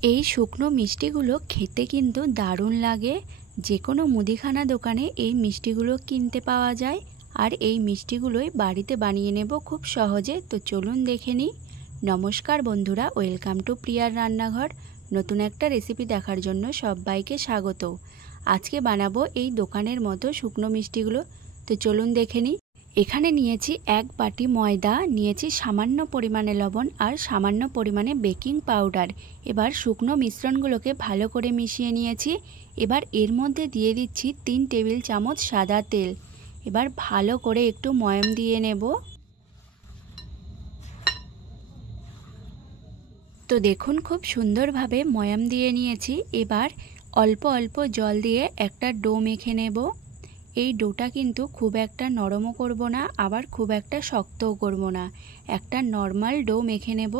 এই শুকনো মিষ্টিগুলো খেতে কিন্তু দারুণ লাগে। যে কোনো মুদিখানা দোকানে এই মিষ্টিগুলো কিনতে পাওয়া যায়। আর এই মিষ্টিগুলোই বাড়িতে বানিয়ে নেব খুব সহজে। তো চলুন দেখে নিই। নমস্কার বন্ধুরা, ওয়েলকাম টু প্রিয়ার রান্নাঘর। নতুন একটা রেসিপি দেখার জন্য সবাইকে স্বাগত। আজকে বানাবো এই দোকানের মতো শুকনো মিষ্টিগুলো। তো চলুন দেখে নিই। এখানে নিয়েছি 1 বাটি ময়দা, নিয়েছি সামান্য পরিমাণে লবণ আর সামান্য পরিমাণে বেকিং পাউডার। এবার শুকনো মিশ্রণগুলোকে ভালো করে মিশিয়ে নিয়েছি। এবার এর মধ্যে দিয়ে দিচ্ছি 3 টেবিল চামচ সাদা তেল। এবার ভালো করে একটু ময়াম দিয়ে নেব। তো দেখুন খুব সুন্দরভাবে ময়াম দিয়ে নিয়েছি। এবার অল্প অল্প জল দিয়ে একটা ডো মেখে নেব। এই ডোটা কিন্তু খুব একটা নরমও করব না, আবার খুব একটা শক্তও করব না। একটা নর্মাল ডো মেখে নেব।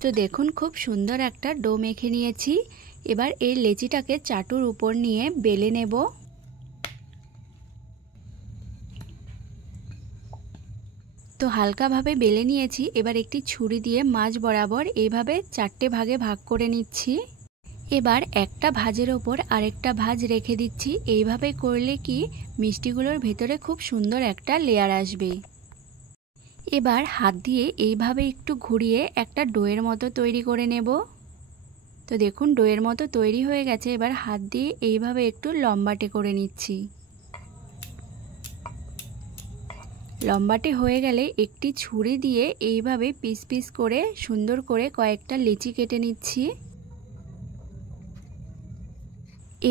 তো দেখুন খুব সুন্দর একটা ডো মেখে নিয়েছি। এবার এই লেচিটাকে চাটুর উপর নিয়ে বেলে নেব। তো হালকাভাবে বেলে নিয়েছি। এবার একটি ছুরি দিয়ে মাঝ বরাবর এইভাবে 4টে ভাগে ভাগ করে নিচ্ছি। এবার একটা ভাঁজের ওপর আরেকটা ভাঁজ রেখে দিচ্ছি। এইভাবে করলে কি মিষ্টিগুলোর ভেতরে খুব সুন্দর একটা লেয়ার আসবে। এবার হাত দিয়ে এইভাবে একটু ঘুরিয়ে একটা ডোয়ের মতো তৈরি করে নেব। তো দেখুন ডোয়ের মতো তৈরি হয়ে গেছে। এবার হাত দিয়ে এইভাবে একটু লম্বাটে করে নিচ্ছি। লম্বাটে হয়ে গেলে একটি ছুরি দিয়ে এইভাবে পিস পিস করে সুন্দর করে কয়েকটা লেচি কেটে নিচ্ছি।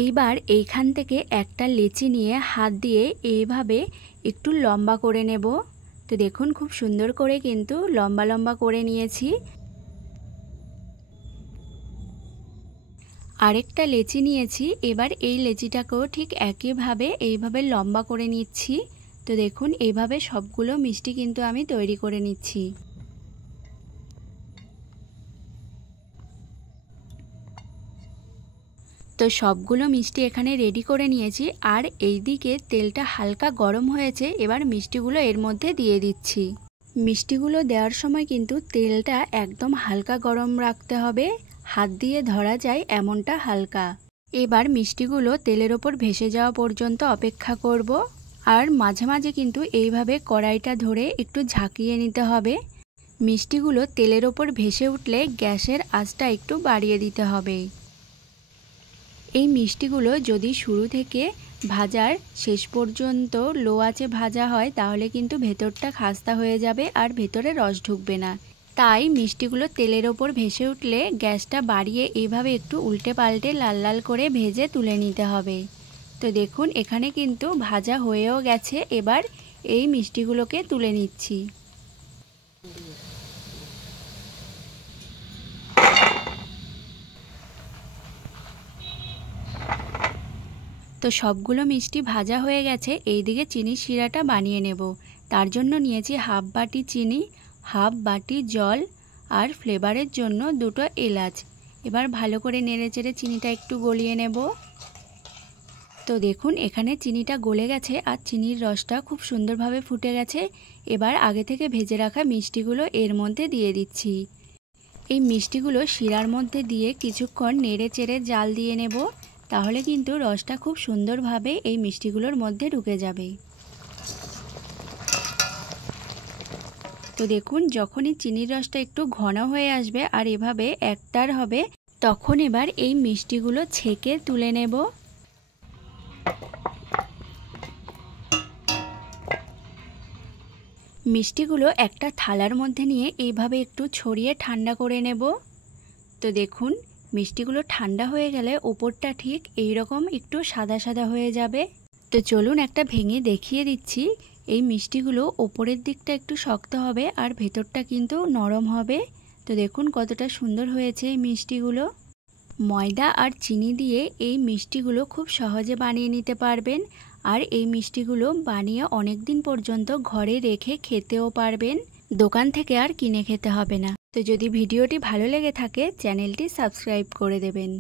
এইবার এইখান থেকে একটা লেচি নিয়ে হাত দিয়ে এইভাবে একটু লম্বা করে নেব। তো দেখুন খুব সুন্দর করে কিন্তু লম্বা লম্বা করে নিয়েছি। আরেকটা লেচি নিয়েছি। এবার এই লেচিটাকেও ঠিক একইভাবে এইভাবে লম্বা করে নিচ্ছি। তো দেখুন এইভাবে সবগুলো মিষ্টি কিন্তু আমি তৈরি করে নিচ্ছি। তো সবগুলো মিষ্টি এখানে রেডি করে নিয়েছি। আর এইদিকে তেলটা হালকা গরম হয়েছে। এবার মিষ্টিগুলো এর মধ্যে দিয়ে দিচ্ছি। মিষ্টিগুলো দেওয়ার সময় কিন্তু তেলটা একদম হালকা গরম রাখতে হবে, হাত দিয়ে ধরা যায় এমনটা হালকা। এবার মিষ্টিগুলো তেলের ওপর ভেসে যাওয়া পর্যন্ত অপেক্ষা করব। আর মাঝে মাঝে কিন্তু এইভাবে কড়াইটা ধরে একটু ঝাঁকিয়ে নিতে হবে। মিষ্টিগুলো তেলের ওপর ভেসে উঠলে গ্যাসের আঁচটা একটু বাড়িয়ে দিতে হবে। এই মিষ্টিগুলো যদি শুরু থেকে ভাজার শেষ পর্যন্ত লো আঁচে ভাজা হয় তাহলে কিন্তু ভেতরটা খাস্তা হয়ে যাবে আর ভেতরে রস ঢুকবে না। তাই মিষ্টিগুলো তেলের ওপর ভেসে উঠলে গ্যাসটা বাড়িয়ে এইভাবে একটু উল্টে পাল্টে লাল লাল করে ভেজে তুলে নিতে হবে। তো দেখুন এখানে কিন্তু ভাজা হয়েও গেছে। এবার এই মিষ্টিগুলোকে তুলে নিচ্ছি। তো সবগুলো মিষ্টি ভাজা হয়ে গেছে। এইদিকে চিনির শিরাটা বানিয়ে নেব। তার জন্য নিয়েছি হাফ বাটি চিনি, হাফ বাটি জল আর ফ্লেভারের জন্য 2টো এলাচ। এবার ভালো করে নেড়েচেড়ে চিনিটা একটু গলিয়ে নেব। তো দেখুন এখানে চিনিটা গলে গেছে আর চিনির রসটা খুব সুন্দরভাবে ফুটে গেছে। এবার আগে থেকে ভেজে রাখা মিষ্টিগুলো এর মধ্যে দিয়ে দিচ্ছি। এই মিষ্টিগুলো শিরার মধ্যে দিয়ে কিছুক্ষণ নেড়েচেড়ে জাল দিয়ে নেব। তাহলে কিন্তু রসটা খুব সুন্দরভাবে এই মিষ্টিগুলোর মধ্যে ঢুকে যাবে। তো দেখুন যখনই চিনির রসটা একটু ঘন হয়ে আসবে আর এভাবে একতার হবে, তখন এবার এই মিষ্টিগুলো ছেঁকে তুলে নেব। মিষ্টিগুলো একটা থালার মধ্যে নিয়ে এইভাবে একটু ছড়িয়ে ঠান্ডা করে নেব। তো দেখুন মিষ্টিগুলো ঠান্ডা হয়ে গেলে ওপরটা ঠিক এই রকম একটু সাদা সাদা হয়ে যাবে। তো চলুন একটা ভেঙে দেখিয়ে দিচ্ছি। এই মিষ্টিগুলো ওপরের দিকটা একটু শক্ত হবে আর ভেতরটা কিন্তু নরম হবে। তো দেখুন কতটা সুন্দর হয়েছে এই মিষ্টিগুলো। ময়দা আর চিনি দিয়ে এই মিষ্টিগুলো খুব সহজে বানিয়ে নিতে পারবেন। আর এই মিষ্টিগুলো বানিয়ে অনেক দিন পর্যন্ত ঘরে রেখে খেতেও পারবেন। দোকান থেকে আর কিনে খেতে হবে না। তো যদি ভিডিওটি ভালো লেগে থাকে চ্যানেলটি সাবস্ক্রাইব করে দেবেন।